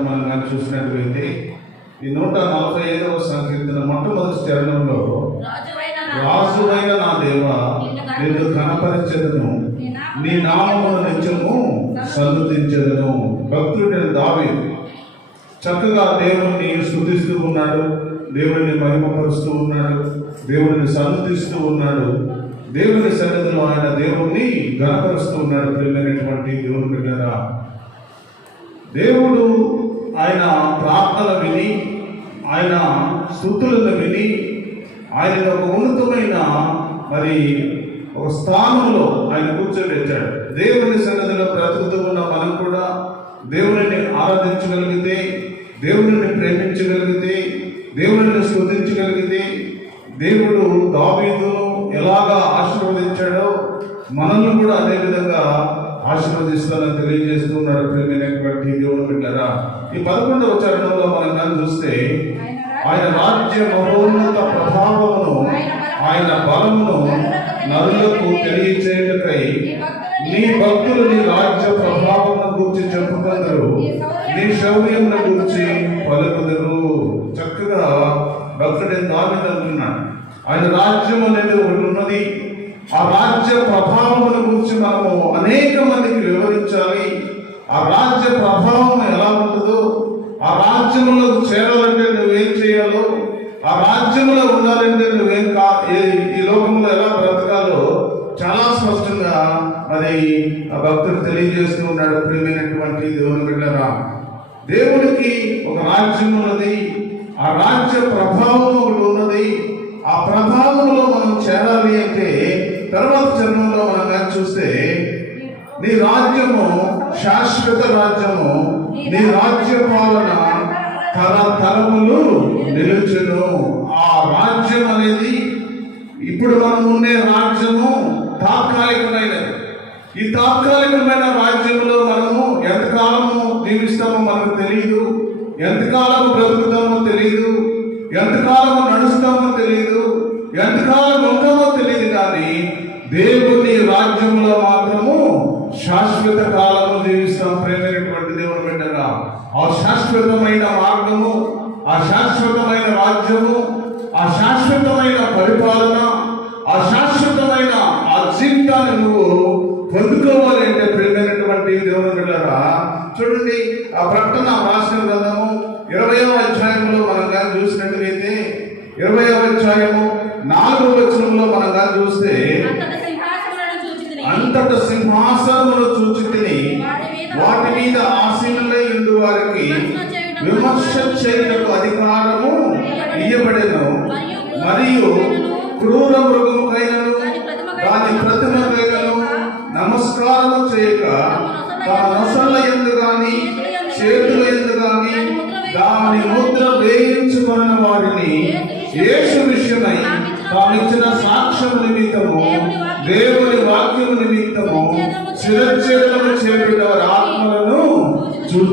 మనం కానీ చూసినట్లయితే ఈ నూట నలభై ఐదవ సంకీర్తన మొట్టమొదటి చరణంలో రాజువైన నా దేవ నిన్ను కనపరిచెదను. నీ నామమును నిత్యము సన్నుతించెదను. భక్తుడైన దావి చక్కగా దేవుణ్ణి స్థుతిస్తూ ఉన్నాడు. దేవుడిని మహిమపరుస్తూ ఉన్నాడు. దేవుడిని సన్నుతిస్తూ ఉన్నాడు. దేవుని సన్నిధిలో ఆయన దేవుణ్ణి గణపరుస్తూ ఉన్నాడు. ప్రియమైనటువంటి దేవుని బిడ్డరా దేవుడు ఆయన ప్రార్థనలు విని ఆయన స్థుతులను విని ఆయన ఒక ఉన్నతమైన మరి ఒక స్థానంలో ఆయన కూర్చోబెట్టాడు. దేవుని సన్నదిలో బ్రతుకుతూ ఉన్న మనం కూడా దేవుడిని ఆరాధించగలిగితే దేవుడిని ప్రేమించగలిగితే దేవుడిని స్తుతించగలిగితే దేవుడు దావీదును ఎలాగా ఆశీర్వదించాడో మనల్ని కూడా అదేవిధంగా ఆశీర్వదిస్తానని తెలియజేస్తున్నాడు ప్రేమైనటువంటి దేవుని బిడ్డరా? ఈ పదకొండవ చరణంలో మనం కానీ చూస్తే ఆయన రాజ్య మహోన్నత ప్రభావమును ఆయన బలమును నరులకు తెలియచేయుటకై నీ భక్తులు నీ రాజ్య ప్రభావం గురించి చెప్పుకుందరు. నీ శౌర్యం గురించి పలుకుదరు. చక్కగా భక్తుడే దావిద ఆయన రాజ్యం అనేది ఒకటి ఉన్నది ఆ రాజ్య ప్రభావమును గురించి మనము అనేక మందికి వివరించాలి. ఆ రాజ్య ప్రభావం ఎలా ఉంటుందో ఆ రాజ్యంలో చేరాలంటే నువ్వేం చేయాలో ఆ రాజ్యంలో ఉండాలంటే నువ్వేం కా ఈ లోకంలో ఎలా బ్రతకాలో చాలా స్పష్టంగా మరి ఆ భక్తుడు తెలియజేస్తూ ఉన్నాడు ప్రియమైనటువంటి దేవుని బిడ్డరా. దేవుడికి ఒక రాజ్యం ఉన్నది ఆ రాజ్య ప్రభావం ఒకటి ఉన్నది. ఆ ప్రభావంలో మనం చేరాలి అంటే తర్వాత చరణంలో మనం కానీ చూస్తే నీ రాజ్యము శాశ్వత రాజ్యము నీ రాజ్య పాలన తరతరములు నిలుచును. ఆ రాజ్యం అనేది ఇప్పుడు మనం ఉండే రాజ్యము తాత్కాలికమైనది. ఈ తాత్కాలికమైన రాజ్యంలో మనము ఎంతకాలము జీవిస్తామో మనకు తెలియదు ఎంతకాలము బ్రతుకుతామో తెలియదు ఎంతకాలము నడుస్తామో తెలియదు ఎంతకాలం ఉంటామో దేవుని రాజ్యంలో మాత్రము శాశ్వత కాలము జీవిస్తాం. ప్రేమైనటువంటి దేవుని బిడ్డగా ఆ శాశ్వతమైన మార్గము ఆ శాశ్వతమైన రాజ్యము ఆ శాశ్వతమైన పరిపాలన ఆ శాశ్వతమైన ఆ జీవితాన్ని నువ్వు పొందుకోవాలంటే ప్రేమైనటువంటి దేవుని బిడ్డరా చూడండి ఆ ప్రకటన రాసిన గ్రంథము ఇరవయో అధ్యాయంలో మనం కానీ చూసినట్లయితే ఇరవయో అధ్యాయము సింహాసనములు చూచితిని వాటి మీద ఆసీనులై ఉండు వారికి విమర్శ చేయుటకు అధికారము ఇయ్యబడెను. మరియు క్రూర మృగముకైనను దాని ప్రతిమకైనను నమస్కారము చేయక తమ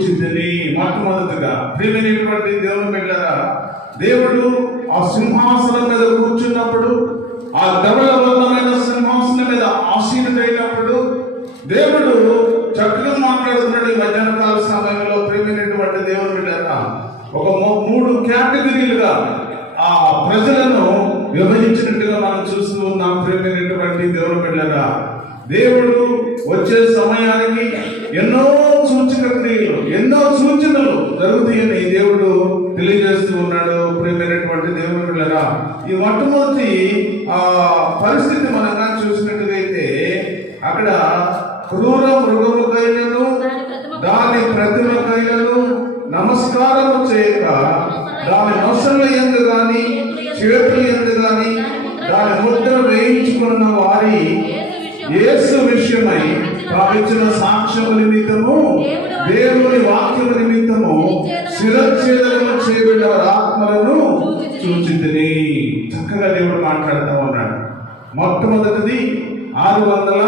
చూచితిని మొట్టమొదటిగా. ప్రియమైనటువంటి దేవుని బిడ్డరా దేవుడు ఆ సింహాసనం మీద కూర్చున్నప్పుడు ఆ ధవళవర్ణమైన సింహాసనం మీద ఆశీనుడైనప్పుడు దేవుడు చక్కగా మాట్లాడుతున్నాడు ఈ మధ్యాహ్న కాల సమయంలో. ప్రేమైనటువంటి దేవుని బిడ్డరా ఒక మూ- మూడు కేటగిరీలుగా ఆ ప్రజలను విభజించినట్టుగా మనం చూస్తూ ఉన్నాం. ప్రేమైనటువంటి దేవుని బిడ్డరా దేవుడు వచ్చే సమయానికి ఎన్నో సూచక క్రియలు ఎన్నో సూచనలు జరుగుతాయని దేవుడు తెలియజేస్తూ ఉన్నాడు. ప్రియమైనటువంటి దేవుని బిడ్డరా ఈ మొట్టమొదటి ఆ పరిస్థితి మనం చూసినట్టుగైతే అక్కడ క్రూర మృగముకైనను దాని ప్రతిమకైనను నమస్కారము చేయక దాని నొసలు ఎందు గాని చేతులు ఎందు గాని దాని ముద్ర వేయించుకున్న వారి యేసు విషయమై తామిచ్చిన సాక్ష్యము నిమిత్తము దేవుని వాక్యము నిమిత్తము శిరచ్ఛేదనము చేయబడిన ఆత్మలను చూచితిని. చక్కగా దేవుడు మాట్లాడుతూ ఉన్నాడు. మొట్టమొదటిది ఆరు వందల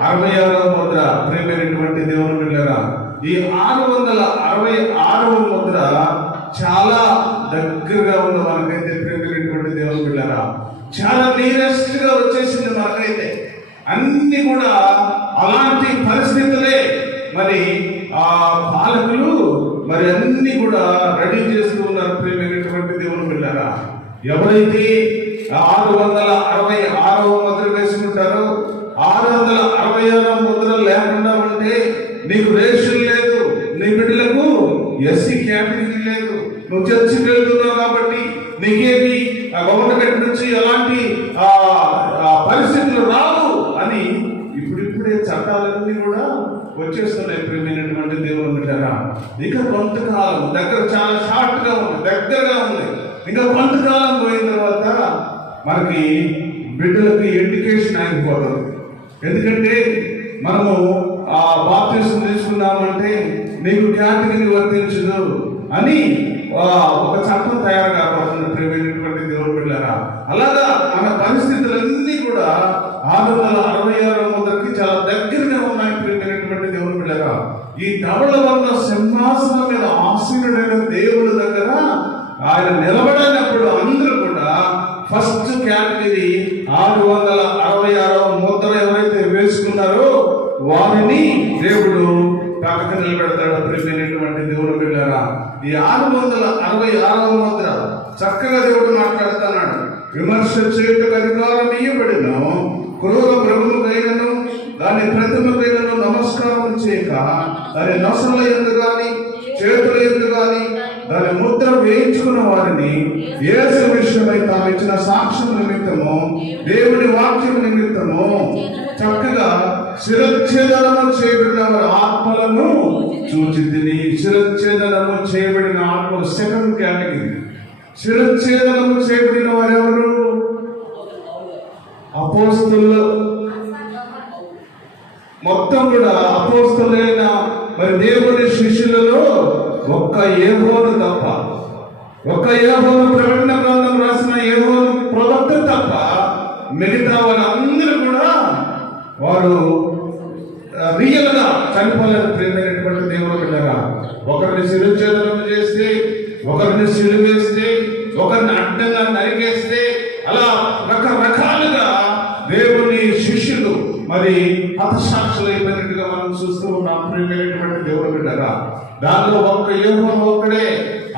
అరవై ఆరవ ముద్ర. ప్రేమైనటువంటి దేవుని బిడ్డరా ఈ ఆరు వందల అరవై ఆరవ ముద్ర చాలా దగ్గరగా ఉంది మనకైతే ప్రేమైనటువంటి దేవుని బిడ్డరా చాలా నియరెస్ట్గా వచ్చేసింది మనకైతే. అన్ని కూడా అలాంటి పరిస్థితులే. మరి ఆ పాలకులు మరి అన్ని కూడా రెడీ చేస్తూ ఉన్నారు ప్రేమైనటువంటి దేవుని బిడ్డారా. ఎవరైతే ఆరు వందల అరవై ఆరవ ముద్ర వేసుకుంటారో ఆరు వందల అరవై ఆరవ ముద్ర లేకుండా ఉంటే నీకు రేషన్ లేదు నీ బిడ్డలకు ఎస్సీ కేటగిరీ లేదు నువ్వు చర్చికి వెళ్తున్నావు కాబట్టి నీకేమి ఆ గవర్నమెంట్ నుంచి ఎలాంటి ఆ, ఆ పరిస్థితులు రావు అని ఇప్పుడిప్పుడే చట్టాలన్నీ కూడా వచ్చేస్తున్నాయి ప్రేమైనటువంటి దేవుని బిడ్డరా ఇక కొంతకాలం దగ్గర చాలా షార్ట్గా ఉంది దగ్గరగా ఉంది. ఇంకా కొంతకాలం పోయిన తర్వాత మనకి బిడ్డలకి ఎడ్యుకేషన్ ఆగిపోతుంది. ఎందుకంటే మనము ఆ బాప్తిసం తీసుకున్నామంటే నీకు క్యాటగిరీ వర్తించదు అని ఒక చట్టం తయారు కాబోతుంది ప్రేమైనటువంటి దేవుడు బిడ్డరా అలాగా మన పరిస్థితులన్నీ కూడా ఆరు వందల అరవై ఆరు ముద్రకి చాలా దగ్గరగా ఉన్నాయి ప్రేమైనటువంటి దేవుని బిడ్డరా ఈ ధవళ వర్ణ సింహాసనం మీద ఆసీనుడైన దేవుని దగ్గర ఆయన నిలబడినప్పుడు అందరూ కూడా ఫస్ట్ క్యాటగిరీ ఆరు వందల అరవై ఆరో ముద్ర ఎవరైతే వేసుకున్నారో వారిని దేవుడు పక్కకు నిలబెడతాడు ప్రియమైనటువంటి దేవుడు బిడ్డారా. ఈ ఆరు వందల అరవై ఆరవ ముద్ర చక్కగా దేవుడు మాట్లాడుతున్నాడు. విమర్శ చేయటం అధికారం ఇవ్వబడిన క్రూర ప్రభుకైనను దాని ప్రతిమకైనను నమస్కారం చేయక దాని నసల ఎందుకు కానీ చేతుల ఎందు దాని ముద్ర వేయించుకున్న వారిని యేసు విషయమై తాము ఇచ్చిన సాక్ష్యం నిమిత్తము దేవుని వాక్యం నిమిత్తము చక్కగా శిరచ్ఛేదనము చేయబడిన వారి ఆత్మలను చూచితిని. శిరచ్ఛేదనము చేయబడిన ఆత్మ సెకండ్ కేటగిరీ. శిరచ్ఛేదనము చేయబడిన వారెవరు అపోస్తులు. మొత్తం కూడా అపోస్తులైన మరి దేవుని శిష్యులలో ఒక్క ఏహోను తప్ప ఒక్క ఏహోను ప్రకటన గ్రంథం రాసిన ఏహోను ప్రవక్త తప్ప మిగతా వాళ్ళందరూ కూడా వారు రియల్గా చనిపోలేదు ప్రేమైనటువంటి దేవుడు బిడ్డగా. ఒకరిని శిరుచ్ఛేదనం చేస్తే ఒకరిని సిలువేస్తే ఒకరిని అడ్డంగా నరికేస్తే అలా రకరకాలుగా దేవుని శిష్యులు మరి హతసాక్షులైపోయినట్టుగా చూస్తూ ఉన్నాం ప్రియమైనటువంటి దేవుడు బిడ్డగా దానిలో ఒక్క యోగం ఒక్కడే.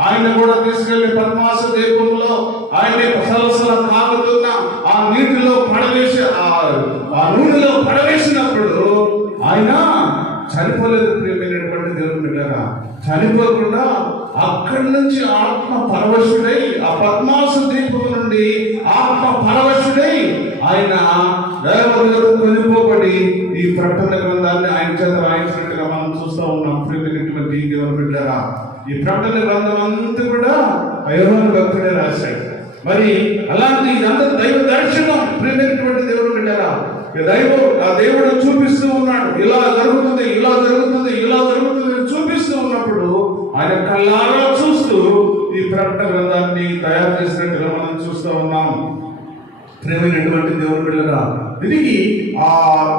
ఆయన కూడా తీసుకెళ్ళి పద్మాస దీపంలో ఆయన సలసల కాగుతున్న ఆ నీటిలో పడవేసి ఆ- నూనెలో పడవేసినప్పుడు ఆయన చనిపోలేదు ప్రియమైనటువంటి దేవుని బిడ్డగా. చనిపోకుండా అక్కడి నుంచి ఆత్మ పరవశుడై ఆ పద్మాస దీపం నుండి ఆత్మ పరవశుడై ఆయన దేవతలకు ప్రకటన గ్రంథాన్ని ఆయన చేత రాయించినట్టుగా మనం చూస్తూ ఉన్నాం. ప్రియమైనటువంటి దేవుని బిడ్డగా ఈ ప్రకటన గ్రంథం అంతా కూడా అయోహాను భక్తుడే రాశాడు. మరి అలాంటి ఇదంతా దైవ దర్శనం ప్రియమైనటువంటి దేవుడు బిడ్డరా దైవం ఆ దేవుడు చూపిస్తూ ఉన్నాడు. ఇలా జరుగుతుంది ఇలా జరుగుతుంది ఇలా జరుగుతుంది చూపిస్తూ ఉన్నప్పుడు ఆయన కళ్ళారా చూస్తూ ఈ ప్రకటన గ్రంథాన్ని తయారు చేసినట్టుగా మనం చూస్తూ ఉన్నాం. ప్రేమైనటువంటి దేవుడు బిడ్డరా తిరిగి ఆ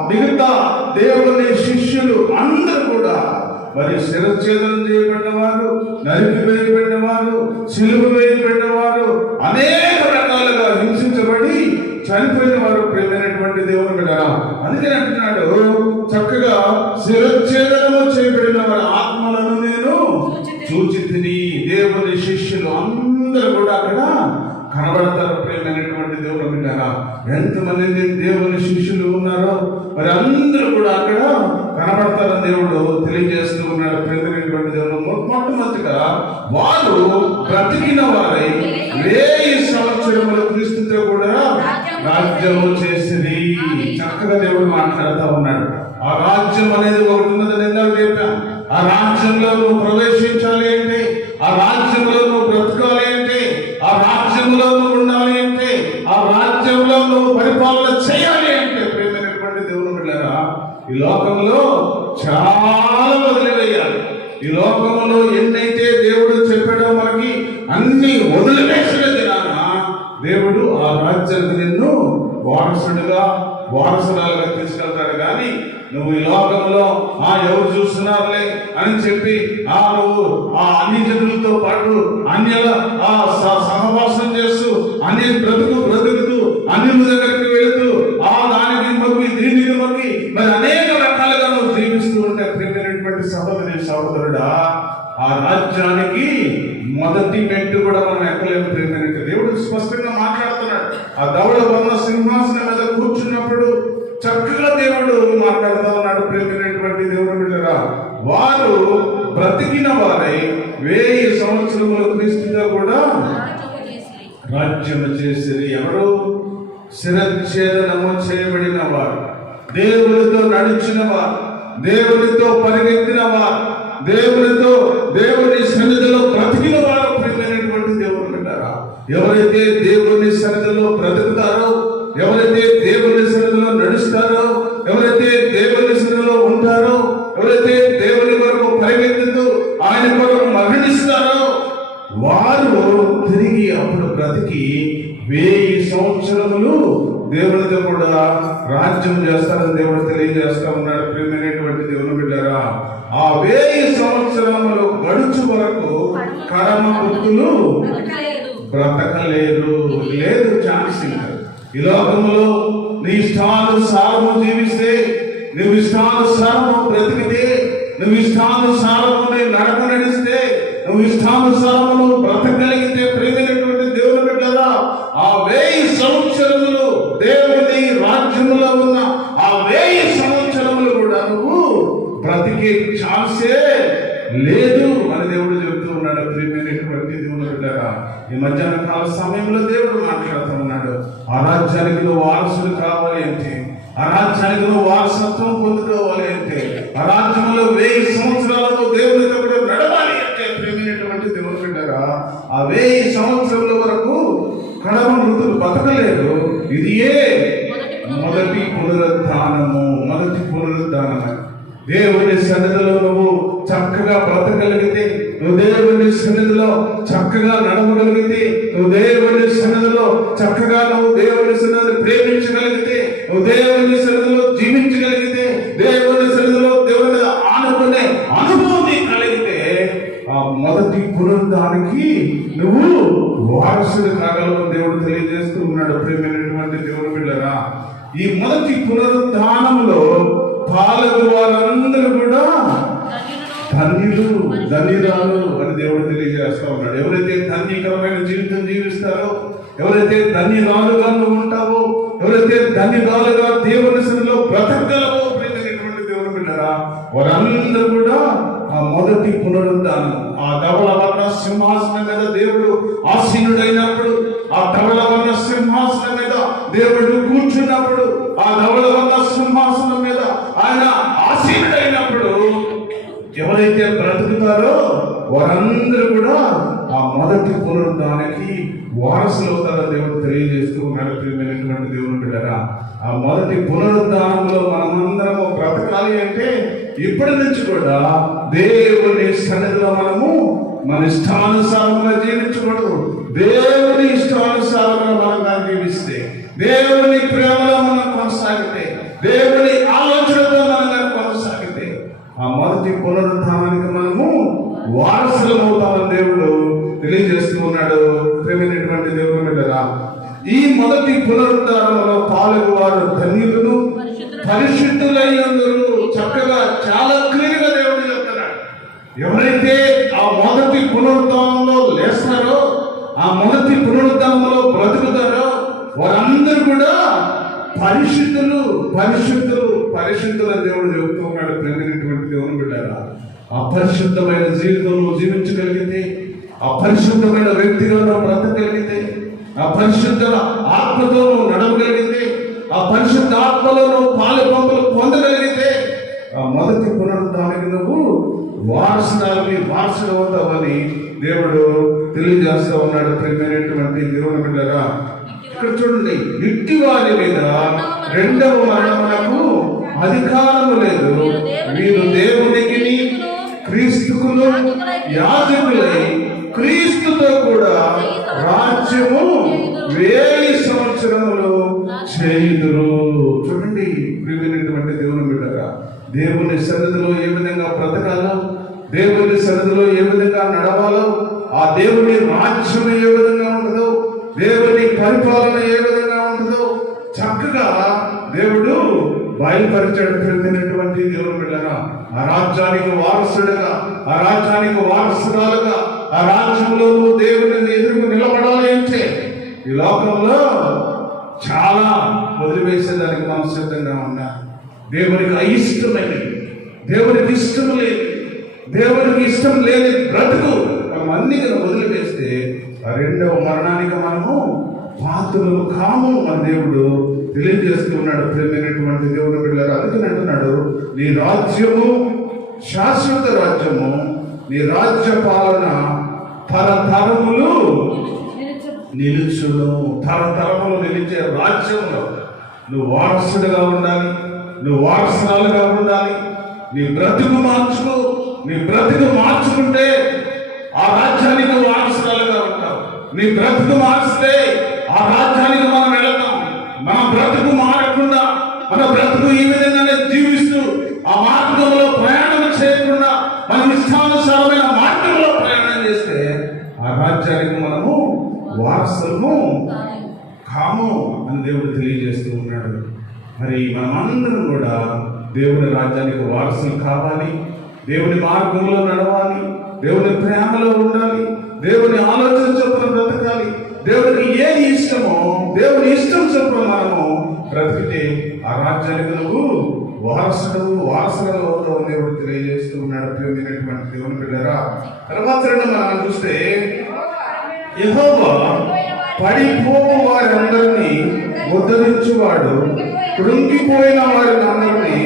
మిగతా దేవుని శిష్యులు అందరూ కూడా మరి శిరచ్ఛేదనం చేయబడిన వారు నరికి వేయబడిన వారు సిలువ వేయబడిన వారు అనేక రకాలుగా హింసించబడి చనిపోయిన వారు ప్రేమైనటువంటి దేవుని బిడ్డరా అందుకని అంటున్నాడు చక్కగా శిరచ్ఛేదనము చేయబడిన వారి ఆత్మలను నేను చూచి తిని దేవుని శిష్యులు అందరూ కూడా అక్కడ కనబడతారు ప్రేమైనటువంటి దేవుడు బిడ్డారా ఎంతమంది దేవుని శిష్యులు ఉన్నారో మరి అందరూ కూడా అక్కడ కనబడతారని దేవుడు తెలియజేస్తూ ఉన్నాడు. ప్రేమైనటువంటి దేవుడు మొట్టమొదటిగా వారు బ్రతికిన వారై వేయి సంవత్సరములు క్రీస్తుతో కూడా రాజ్యము చేసింది చక్కగా దేవుడు మాట్లాడుతూ ఉన్నాడు. ఆ రాజ్యం అనేది ఒకటి ఉన్నదని ఆ రాజ్యంలో నువ్వు ప్రవేశించాలి దేవుడు నిన్ను వారసుడుగా వారసురాలుగా తీసుకెళ్తాడు. కానీ నువ్వు ఈ లోకంలో ఆ ఎవరు చూస్తున్నారులే? అని చెప్పి ఆ నువ్వు ఆ అన్ని జనులతో పాటు అన్యల ఆ స- సహవాసం చేస్తూ అన్ని బ్రతుకు బ్రతుకుతూ అన్ని దగ్గరికి వెళుతూ ఆ దానికి మొక్కి దీనికి మొక్కి మరి అనేక రకాలుగా నువ్వు జీవిస్తూ ఉంటే ప్రియమైనటువంటి సహోదరి సహోదరుడా ఆ రాజ్యం రాజ్యానికి మొదటి మెట్టు కూడా మనం ఎక్కలేము ప్రేమైనట్టు దేవుడు స్పష్టంగా మాట్లాడుతున్నాడు ఆ దవడ బొమ్మ సింహాసనం మీద కూర్చున్నప్పుడు చక్కగా దేవుడు మాట్లాడుతూ ఉన్నాడు ప్రేమైనటువంటి దేవుడు బిడ్డరా. వారు బ్రతికిన వారై వేయి సంవత్సరముల క్రీస్తుగా కూడా రాజ్యం చేసి చేసేది ఎవరు శిరఛేదనము చేయబడిన వారు. దేవునితో నడిచిన వారు. దేవునితో పరిగెత్తిన వారు. దేవునితో దేవుని సన్నిధిలో బ్రతికిన వారు ప్రేమైనటువంటి దేవుడు బిడ్డరా. ఎవరైతే సన్నిధిలో లోకంలో నీ ఇష్టానుసారము జీవిస్తే నువ్వు ఇష్టానుసారము బ్రతికితే నువ్వు ఇష్టానుసారము నడక నడిస్తే నువ్వు ఇష్టానుసారము బ్రతకగలిగితే ప్రేమైనటువంటి దేవుని బిడ్డరా ఆ వేయి సంవత్సరములు దేవుని రాజ్యములో ఉన్న ఆ వేయి సంవత్సరములు కూడా నువ్వు బ్రతికే ఛాన్సే లేదు. అని దేవుడు చెబుతూ ఉన్నాడు ప్రియమైనటువంటి దేవుని బిడ్డగా ఈ మధ్యాహ్న కాల సమయంలో దేవుడు మాట్లాడుతున్నాడు అరాజ్యానికిలో ఆ రాజ్యానికి నువ్వు వారసులు కావాలి అంటే ఆ రాజ్యానికి నువ్వు వారసత్వం పొందుకోవాలి అంటే ఆ రాజ్యంలో వెయ్యి సంవత్సరాలలో దేవునితో కూడా నడవాలి అంటే ప్రియమైనటువంటి దేవుని బిడ్డగా ఆ వెయ్యి సంవత్సరముల వరకు కడమ మృతులు బతకలేరు ఇది ఏ? మొదటి పునరుద్ధానము మొదటి పునరుద్ధానము. దేవుని సన్నిధిలో నువ్వు చక్కగా బ్రతకగలిగితే నువ్వు దేవుని సన్నిధిలో చక్కగా నడవగలిగితే నువ్వు దేవుని సన్నిధిలో చక్కగా నువ్వు దేవుని సన్నిధిని ప్రేమించగలిగితే నువ్వు దేవుని సన్నిధిలో జీవించగలిగితే దేవుని సన్నిధిలో దేవుని మీద ఆనుకునే అనుభూతి కలిగితే ఆ మొదటి పునరుద్ధానికి నువ్వు వారసుడు కాగలవు దేవుడు తెలియజేస్తూ ఉన్నాడు ప్రేమైనటువంటి దేవుడు బిడ్డరా. ఈ మొదటి పునరుద్ధానంలో పాలకు వారందరూ కూడా ధన్యులు ధన్యురాలు అని దేవుడు తెలియజేస్తా ఉన్నాడు. ఎవరైతే ధన్యకరమైన జీవితం జీవిస్తారో ఎవరైతే ధన్యురాలుగా ఉంటావో ఎవరైతే ధన్యురాలుగా దేవుని సన్నిధిలో బ్రతకగలవో ప్రియమైనటువంటి దేవుని బిడ్డరా వారందరూ కూడా ఆ మొదటి పునరుద్ధానం ఆ ధవళ వర్ణ సింహాసనం మీద దేవుడు ఆసీనుడైనప్పుడు ఆ ధవళ వర్ణ సింహాసనం మీద దేవుడు కూర్చున్నప్పుడు ఆ ధవళ వర్ణ సింహాసనం మీద ఆయన ఆసీనుడైనప్పుడు ఎవరైతే బ్రతుకుతారో వారందరూ కూడా ఆ మొదటి పునరుద్ధానికి వారసులు అవుతారో దేవుడు తెలియజేస్తూ ఉన్నాడు ప్రియమైనటువంటి దేవుని బిడ్డరా ఆ మొదటి పునరుద్ధానంలో మనమందరము బ్రతకాలి అంటే ఇప్పటి నుంచి కూడా దేవుని సన్నిధిలో మనము మన ఇష్టానుసారంగా జీవించకూడదు. దేవుని ఇష్టానుసారంగా మనం దాన్ని జీవిస్తే దేవుని ప్రేమలో మనం కొనసాగితే దేవుని ఆలోచనతో మనం కనుక కొనసాగితే ఆ మొదటి పునరుద్ధానానికి మనము వారసులం అవుతామని దేవుడు తెలియజేస్తూ ఉన్నాడు ప్రేమైనటువంటి దేవుని బిడ్డరా ఈ మొదటి పునరుద్ధానంలో పాలకు వారు ధన్యులను పరిశుద్ధులైనందరూ చక్కగా చాలా క్లియర్గా దేవుడు చెప్తున్నాడు ఎవరైతే ఆ మొదటి పునరుద్ధానంలో లేస్తారో ఆ మొదటి పునరుద్ధానంలో బ్రతుకుతారో వారందరూ కూడా పరిశుద్ధులు పరిశుద్ధులు పరిశుద్ధుల దేవుడు చెబుతూ ఉన్నాడు ప్రేమైనటువంటి దేవుని బిడ్డారా ఆ పరిశుద్ధమైన జీవితం నువ్వు జీవించగలిగితే ఆ పరిశుద్ధమైన వ్యక్తిగా నువ్వు బ్రతకగలిగితే ఆ పరిశుద్ధ ఆత్మతో నువ్వు నడవగలిగితే ఆ పరిశుద్ధ ఆత్మలో నువ్వు పాలు పంపులు పొందగలిగితే ఆ మొదటి పునరుద్ధానికి నువ్వు వారసురాలని వారసుడు అవుతావని దేవుడు తెలియజేస్తా ఉన్నాడు ప్రియమైనటువంటి దేవుని బిడ్డరా. ఇక్కడ చూడండి ఇట్టి వారి మీద రెండవ మరణమునకు అధికారము లేదు. మీరు దేవునికి క్రీస్తుకులు యాజకులై క్రీస్తుతో కూడా రాజ్యము వేయి సంవత్సరములు చేయుదురు. చూడండి ప్రియమైనటువంటి దేవుని బిడ్డగా దేవుని సన్నిధిలో ఏ విధంగా బ్రతకాలో దేవుని సన్నిధిలో ఏ విధంగా నడవాలో ఆ దేవుని రాజ్యం ఏ విధంగా ఉంటుందో దేవుని పరిపాలన ఏ విధంగా ఉంటుందో చక్కగా దేవుడు బయలుపరిచాడు ప్రియమైనటువంటి దేవుని బిడ్డగా ఆ రాజ్యానికి వారసుడుగా ఆ రాజ్యానికి వారసురాలుగా ఆ రాజ్యంలో దేవుడిని దేవుని ఎదురు నిలబడాలి అంటే ఈ లోకంలో చాలా వదిలివేసేదానికి మనం సిద్ధంగా ఉన్నా. దేవునికి అయిష్టమైనవి దేవునికి ఇష్టం లేదు దేవునికి ఇష్టం లేని బ్రతుకు మనం వదిలివేస్తే ఆ రెండవ మరణానికి మనము పాత్రలు కాము మన దేవుడు. తెలియజేస్తూ ఉన్నాడు ప్రేమైనటువంటి దేవుని బిడ్డలు అందుకని అంటున్నాడు నీ రాజ్యము శాశ్వత రాజ్యము నీ రాజ్య పాలన తరతరములు నిలుచును. తరతరములు నిలిచే రాజ్యంలో నువ్వు వారసుడుగా ఉండాలి నువ్వు వారసురాలుగా ఉండాలి. నీ బ్రతుకు మార్చుకో నీ బ్రతుకు మార్చుకుంటే ఆ రాజ్యానికి వారసురాలుగా ఉంటావు. నీ బ్రతుకు మార్చితే ఆ రాజ్యానికి మనం వెళతాం. మన బ్రతుకు మారకుండా మన బ్రతుకు ఈ విధంగానే జీవిస్తూ ఆ మార్గంలో ప్రయాణం చేయకుండా మన ఇష్టానుసారమైన మార్గంలో ప్రయాణం చేస్తే ఆ రాజ్యానికి మనము వారసులము కాము అని దేవుడు తెలియజేస్తూ ఉన్నాడు. మరి మనమందరం కూడా దేవుని రాజ్యానికి వారసులు కావాలి దేవుని మార్గంలో నడవాలి దేవుని ప్రేమలో ఉండాలి దేవుని ఆలోచన చొప్పున బ్రతకాలి దేవునికి ఏది ఇష్టమో దేవుని ఇష్టం చొప్పున మనము బ్రతికితే ఆ రాజ్యానికి నువ్వు వారసుడు వారసులలో అవుతావు దేవుడు తెలియజేస్తూ ఉన్నాడు. ప్రేమైనటువంటి దేవుని బిడ్డరా తర్వాత రెండు మనం చూస్తే యహోవా పడిపోవు వారందరినీ ఉద్ధరించువాడు కృంగిపోయిన వారిని అందరినీ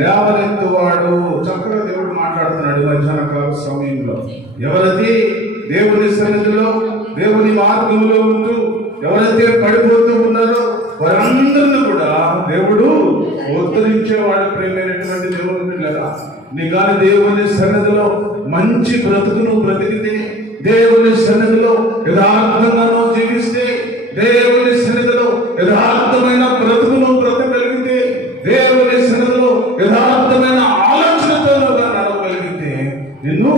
లేవనెత్తువాడు. చక్కగా దేవుడు మాట్లాడుతున్నాడు మధ్యాహ్న కాల సమయంలో. ఎవరిది? దేవుని సన్నిధిలో. దేవుని మార్గంలో ఉంటూ ఎవరైతే పడిపోతూ ఉన్నారో వారందరిని కూడా దేవుడు ఉద్ధరించేవాడు ప్రేమైనటువంటి దేవుడు కదా. నీ కానీ దేవుని సన్నిధిలో మంచి బ్రతుకును బ్రతికితే దేవుని సన్నిధిలో యథార్థంగా జీవిస్తే దేవుని సన్నిధిలో యథార్థ బ్రతుకును బ్రతకగలిగితే దేవుని సన్నిధిలో యథార్థమైన ఆలోచనతో నువ్వు నడవగలిగితే నిన్ను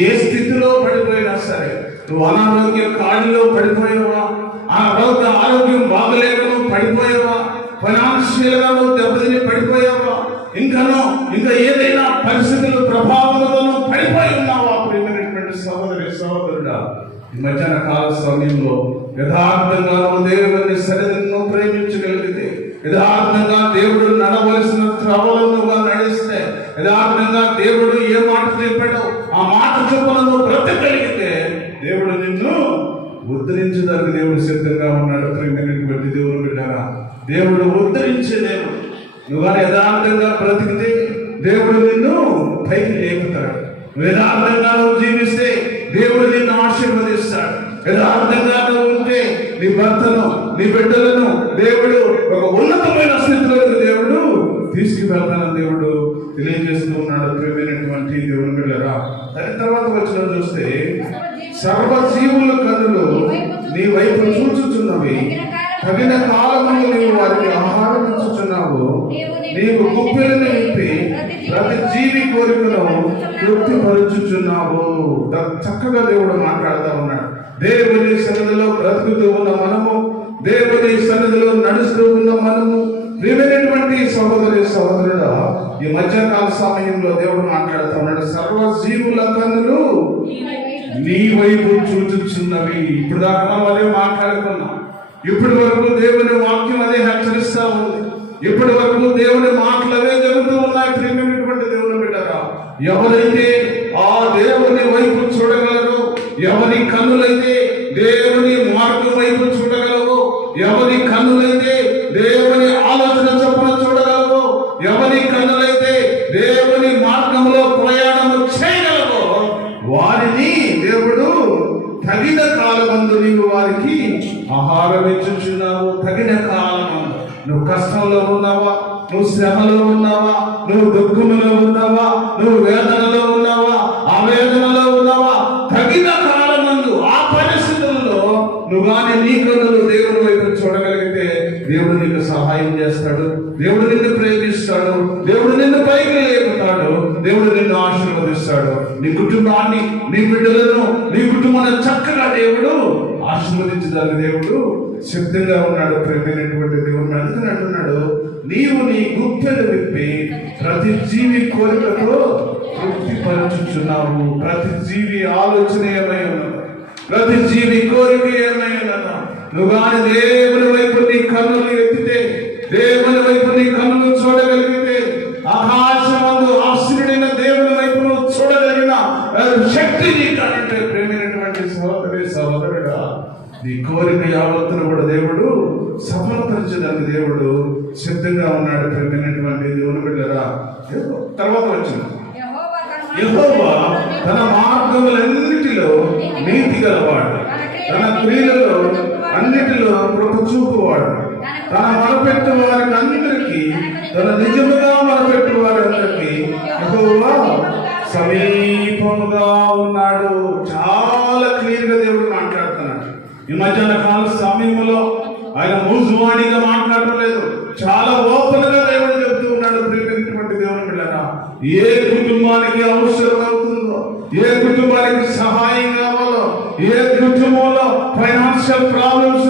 ఏ స్థితిలో పడిపోయినా సరే నువ్వు అనారోగ్య కాడిలో పడిపోయావా ఆరోగ్య ఆరోగ్యం బాగలేక నువ్వు పడిపోయావా ఫైనాన్షియల్గా నువ్వు దెబ్బతిని పడిపోయావా ఇంకాను ఇంకా ఏదైనా పరిస్థితుల ప్రభావంతో నువ్వు పడిపోయి ఉన్నావా ప్రియమైనటువంటి సహోదరి సహోదరుడా ఈ మధ్యాహ్న కాల సమయంలో యథార్థంగా నువ్వు దేవుని సన్నిధిని ప్రేమించగలిగితే యథార్థంగా దేవుడు నడవలసిన త్రవలను నడిస్తే యథార్థంగా దేవుడు ఏ మాట చెప్పాడో ఆ మాట చొప్పున బ్రతకగలిగితే దేవుడు నిన్ను ఉద్ధరించడానికి దేవుడు సిద్ధంగా ఉన్నాడు. ప్రేమైనటువంటి దేవుడు బిడ్డారా దేవుడు ఉద్ధరించే దేవుడు. నువ్వు యథార్థంగా బ్రతికితే దేవుడు నిన్ను పైకి లేపుతాడు. యథార్థంగా నువ్వు జీవిస్తే దేవుడు నిన్ను ఆశీర్వదిస్తాడు. యథార్థంగా నువ్వు ఉంటే నీ భర్తను నీ బిడ్డలను దేవుడు ఒక ఉన్నతమైన స్థితిలోకి దేవుడు తీసుకువెళ్తానని దేవుడు. తెలియజేస్తూ ఉన్నాడు ప్రియమైనటువంటి దేవుని బిడ్డరా దాని తర్వాత వచ్చిన చూస్తే సర్వ జీవుల కన్నులు నీ వైపు చూచుచున్నవి. తగిన కాలములు నీవు వారికి ఆహారం ఇచ్చుచున్నావు. నీవు గుప్పెలను విప్పి ప్రతి జీవి కోరికను తృప్తి పరుచుచున్నావు ద- చక్కగా దేవుడు మాట్లాడుతూ ఉన్నాడు. దేవుని సన్నిధిలో బ్రతుకుతూ ఉన్న మనము దేవుని సన్నిధిలో నడుస్తూ ఉన్న మనము ప్రియమైనటువంటి సహోదరి సహోదరుడు ఈ మధ్యకాల సమయంలో దేవుడు మాట్లాడుతున్నాడు సర్వ జీవుల కన్నులు నీ వైపు చూచుచున్నవి. ఇప్పుడు దాకా మనం అదే మాట్లాడుకున్నాం ఇప్పటి వరకు దేవుని వాక్యం అదే హెచ్చరిస్తా ఉంది. ఇప్పటి వరకు దేవుని మాటలు అవే జరుగుతూ ఉన్నాయి ప్రేమైనటువంటి దేవుని బిడ్డరా. ఎవరైతే ఆ దేవుని వైపు చూడగలరు ఎవరి కన్నులైతే దేవుని మార్గం వైపు చూడగలవో ఎవరి కన్నులైతే దేవుని ఆలోచన చొప్పున చూడగలవో ఎవరి కన్నులైతే దేవుని మార్గంలో ప్రయాణము చేయగలవు వారిని దేవుడు తగిన కాలమందు నీవు ఆహారం ఇచ్చుచున్నావు తగిన కాలం నువ్వు కష్టంలో ఉన్నావా? నువ్వు శ్రమలో ఉన్నావా? నువ్వు దుఃఖములో ఉన్నావా? నువ్వు వేదనలో ఉన్నావా? ఆవేదనలో ఉన్నావా? తగిన కాలమందు ఆ పరిస్థితుల్లో నువ్వు కానీ నీ కన్నులు దేవుని వైపు చూడగలిగితే దేవుడు నీకు సహాయం చేస్తాడు. దేవుడు నిన్ను ప్రేమిస్తాడు. దేవుడు నిన్ను పైకి లేపుతాడు. దేవుడు నిన్ను ఆశీర్వదిస్తాడు. నీ కుటుంబాన్ని నీ బిడ్డలను నీ కుటుంబాన్ని చక్కగా దేవుడు ఆశీర్వదించడానికి దేవుడు సిద్ధంగా ఉన్నాడు ప్రేమైనటువంటి దేవుడు అందుకని అంటున్నాడు నీవు నీ గుప్పెలు విప్పి ప్రతి జీవి కోరికతో తృప్తిపరచుచున్నావు. ప్రతి జీవి ఆలోచన ఏమైనా? ప్రతి జీవి కోరిక ఏమైనా? నువ్వు కానీ ఏ కుటుంబానికి అవసరం అవుతుందో ఏ కుటుంబానికి సహాయం కావాలో ఏ కుటుంబంలో ఫైనాన్షియల్ ప్రాబ్లమ్స్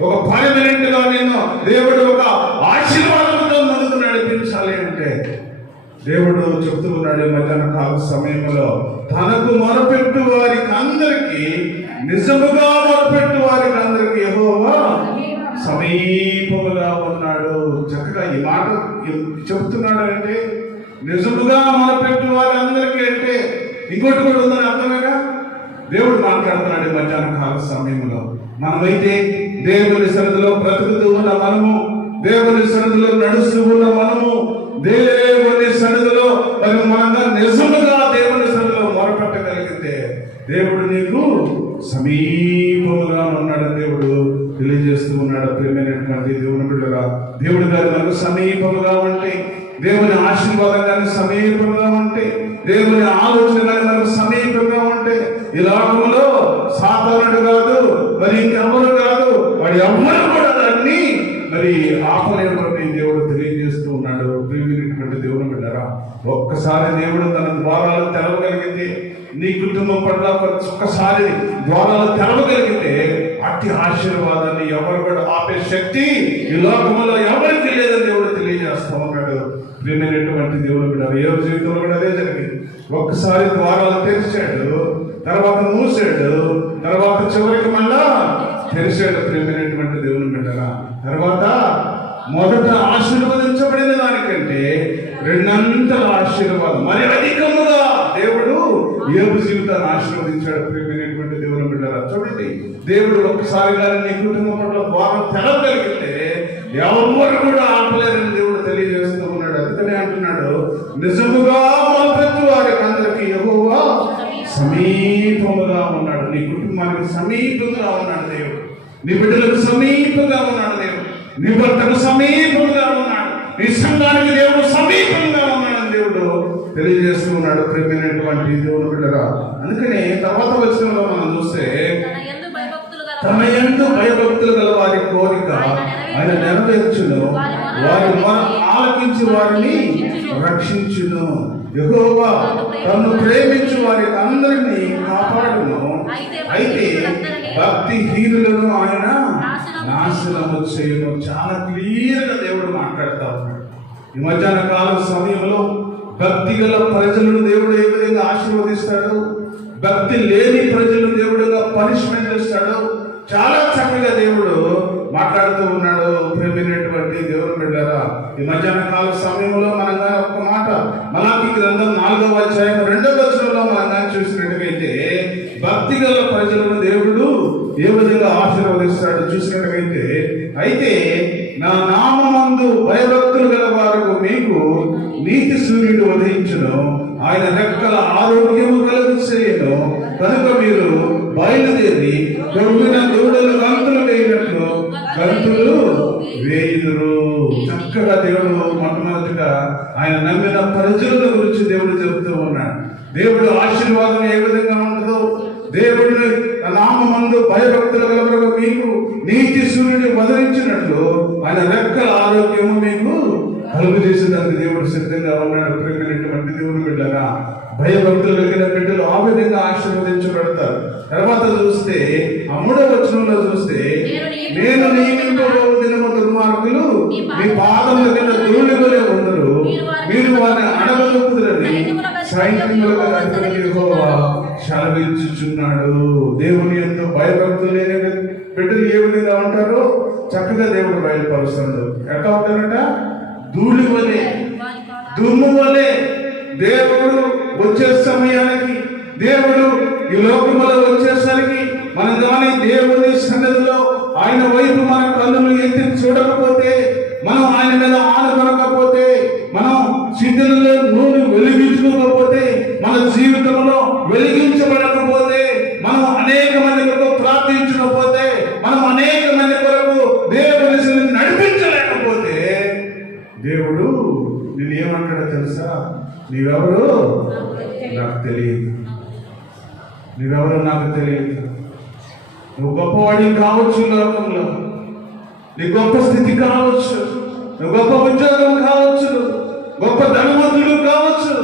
ఒక పర్మనెంట్గా దేవుడు ఒక ఆశీర్వాదంతో ముందుకు నడిపించాలి అంటే దేవుడు చెప్తూ ఉన్నాడు మధ్యాహ్న కాల సమయంలో తనకు మొరపెట్టు వారికి అందరికీ నిజముగా మొరపెట్టు వారికి అందరికీ యెహోవా సమీపముగా ఉన్నాడు. చక్కగా ఈ మాట చెప్తున్నాడు అంటే నిజముగా మొరపెట్టు వారి అందరికీ అంటే ఇంకోటి కూడా ఉందని అర్థమేగా? దేవుడు మాట్లాడుతున్నాడు మధ్యాహ్న కాల సమయంలో. మనమైతే దేవుని సన్నిధిలో బ్రతుకుతూ ఉన్న మనము దేవుని సన్నిధిలో నడుస్తూ ఉన్న మనము దేవుని సన్నిధిలో మరి మనంగా నిజముగా దేవుని సన్నిధిలో మొరపెట్టగలిగితే దేవుడు నీకు సమీపముగా ఉన్నాడు దేవుడు. తెలియజేస్తూ ఉన్నాడు ప్రేమైనటువంటి దేవుని బిడ్డగా దేవుడి గారు మనకు సమీపముగా ఉంటే దేవుని ఆశీర్వాదం కానీ సమీపంగా ఉంటే దేవుని ఆలోచన కానీ మనకు సమీపంగా ఉంటే ఈ లోకంలో సాధారణుడు కాదు మరి ఇంకెవరు కాదు వాడు ఎవరు కూడా దాన్ని మరి ఆపలేమని దేవుడు తెలియజేస్తూ ఉన్నాడు ప్రియమైనటువంటి దేవుని బిడ్డరా ఒక్కసారి దేవుడు తన ద్వారాలు తెరవగలిగితే నీ కుటుంబం పట్ల ఒక్కసారి ద్వారాలు తెరవగలిగితే అట్టి ఆశీర్వాదాన్ని ఎవరు కూడా ఆపే శక్తి ఈ లోకంలో ఎవరికి లేదని దేవుడు తెలియజేస్తూ ఉన్నాడు. ప్రియమైనటువంటి దేవుడు బిడ్డ ఏ జీవితంలో కూడా అదే జరిగింది. ఒక్కసారి ద్వారాలు తెరిచాడు తర్వాత మూసాడు తర్వాత చివరికి మళ్ళా తెరిచాడు ప్రియమైనటువంటి దేవుని బిడ్డరా. తర్వాత మొదట ఆశీర్వదించబడిన దానికంటే రెండంతల ఆశీర్వాదం మరి అధికముగా దేవుడు ఏడు జీవితాన్ని ఆశీర్వదించాడు ప్రేమైనటువంటి దేవుని బిడ్డారా చూడండి దేవుడు ఒక్కసారిగా నీ కుటుంబం పట్ల ద్వారం తెరవగలిగితే ఆయన నెరవేర్చును. వారి మనం ఆలకించి వారిని రక్షించును. ఎగోవా తను ప్రేమించు వారి అందరినీ కాపాడును. అయితే భక్తి హీనులను ఆయన నాశనము చేయడం చాలా క్లియర్గా దేవుడు మాట్లాడుతా ఉన్నాడు. ఈ మధ్యాహ్న కాలం సమయంలో భక్తి గల ప్రజలను దేవుడు ఏ విధంగా ఆశీర్వదిస్తాడు? భక్తి లేని ప్రజలను దేవుడుగా పనిష్మెంట్ చేస్తాడు? చాలా చక్కగా దేవుడు మాట్లాడుతూ ఉన్నాడు ప్రేమైనటువంటి దేవుని బిడ్డారా ఈ మధ్యాహ్న కాల సమయంలో మనం ఒక మాట మలాకి గ్రంథం నాలుగవ అధ్యాయం రెండవ వచనంలో మనం కానీ చూసినట్టుగైతే భక్తి గల ప్రజలను దేవుడు ఏ విధంగా ఆశీర్వదిస్తాడు చూసినట్టుగైతే అయితే నా నామందు భయభక్తులు గల వారు మీకు నీతి సూర్యుడు ఉదయించను. ఆయన రెక్కల ఆరోగ్యము కలుగు చేయను. కనుక మీరు బయలుదేరి కొమ్మిన దూడలు గంతులు వేయినట్లు గంతులు వేయుదురు. చక్కగా దేవుడు మొట్టమొదటిగా ఆయన నమ్మిన ప్రజల గురించి దేవుడు చెబుతూ ఉన్నాడు. దేవుడు ఆశీర్వాదం ఏ విధంగా ఉంటుందో దేవుడిని నామందు భయభక్తులు కలవరకు మీకు నీతి సూర్యుని వదిలించినట్లు ఆయన రెక్కల ఆరోగ్యము మీకు కలుగు చేసేదానికి దేవుడు సిద్ధంగా ఉన్నాడు ప్రేమైనటువంటి దేవుడు బిడ్డగా భయభక్తులు కలిగిన బిడ్డలు ఆ విధంగా ఆశీర్వదించబడతారు తర్వాత చూస్తే ఆ మూడవ వచనంలో చూస్తే నేను నియమింపబో దినము దుర్మార్గులు మీ పాదముల కింద ధూళిగొలే ఉండరు మీరు వారిని అడగలుగుతురని సైనికులుగా అధిపతి యెహోవా సెలవించుచున్నాడు దేవుని ఎంతో భయభక్తులు లేని బిడ్డలు ఏ విధంగా ఉంటారో చక్కగా దేవుడు బయలుపరుస్తాడు ఎట్లా ఉంటారంట ధూళి వలె వారి పాదాలు దుమ్ము వలె దేవుడు వచ్చే సమయానికి దేవుడు ఈ లోకములో వచ్చేసరికి మన దాని దేవుని సన్నిధిలో ఆయన వైపు మన కన్నులు ఎత్తి చూడకపోతే మనం ఆయన మీద ఆనుకొనకపోతే మనం సిద్ధులలో నూనె వెలిగించుకోకపోతే మన జీవితంలో వెలిగించబడకపోతే మనం అనేక మంది కొరకు ప్రార్థించకపోతే మనం అనేక మంది కొరకు దేవుని నడిపించలేకపోతే దేవుడు నేను ఏమంటాడో తెలుసా? నీవెవరు? నాకు తెలియదు. నీవెవరు? నాకు తెలియదు. నువ్వు గొప్పవాడి కావచ్చు లోకంలో. నీ గొప్ప స్థితి కావచ్చు. నువ్వు గొప్ప ఉద్యోగం కావచ్చు. గొప్ప ధనవంతుడు కావచ్చు.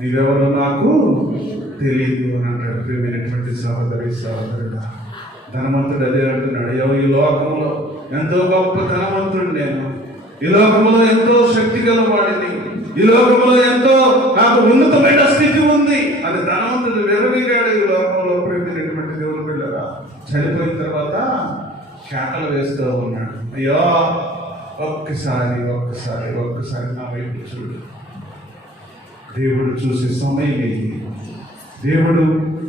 నీవెవరో నాకు తెలియదు అని అంటాడు ప్రేమైనటువంటి సహోదరి సహోదరుడా ధనవంతుడు అదే అంటున్నాడు. అయ్యో ఈ లోకంలో ఎంతో గొప్ప ధనవంతుడు నేను. ఈ లోకంలో ఎంతో శక్తి గలవాడిని. ఈ లోకంలో ఎంతో నాకు ఉన్నతమైన స్థితి ఉంది అని ధనవంతుడు వెరవీగాడు ఈ లోకంలో. ప్రేమైనటువంటి దేవుడు పిల్లరా చనిపోయిన తర్వాత కేకలు వేస్తూ ఉన్నాడు. అయ్యో ఒక్కసారి ఒక్కసారి ఒక్కసారి నా వైపు చూడు. దేవుడు చూసే సమయం ఇది. దేవుడు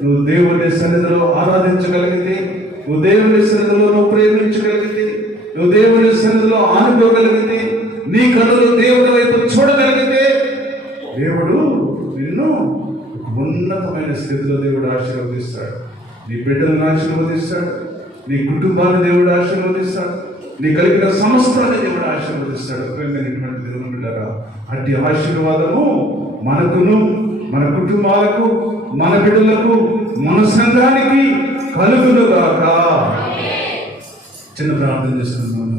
నువ్వు దేవుని సన్నిధిలో ఆరాధించగలిగితే నువ్వు దేవుని సన్నిధిలో నువ్వు ప్రేమించగలిగితే నువ్వు దేవుని సన్నిధిలో ఆనుకోగలిగితే నీ కనులు దేవుని వైపు చూడగలిగితే దేవుడు నిన్ను ఉన్నతమైన స్థితిలో దేవుడు ఆశీర్వదిస్తాడు. నీ బిడ్డలను ఆశీర్వదిస్తాడు. నీ కుటుంబాన్ని దేవుడు ఆశీర్వదిస్తాడు. నీ కలిగిన సమస్తాన్ని దేవుడు ఆశీర్వదిస్తాడు. ప్రేమైనటువంటి దేవుని బిడ్డరా అట్టి ఆశీర్వాదము మనకును మన కుటుంబాలకు మన బిడ్డలకు మన సంఘానికి కలుగునుగాక. చిన్న ప్రార్థన చేస్తున్నాను.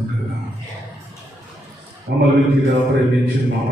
మమ్మల్ని ప్రేమించి మా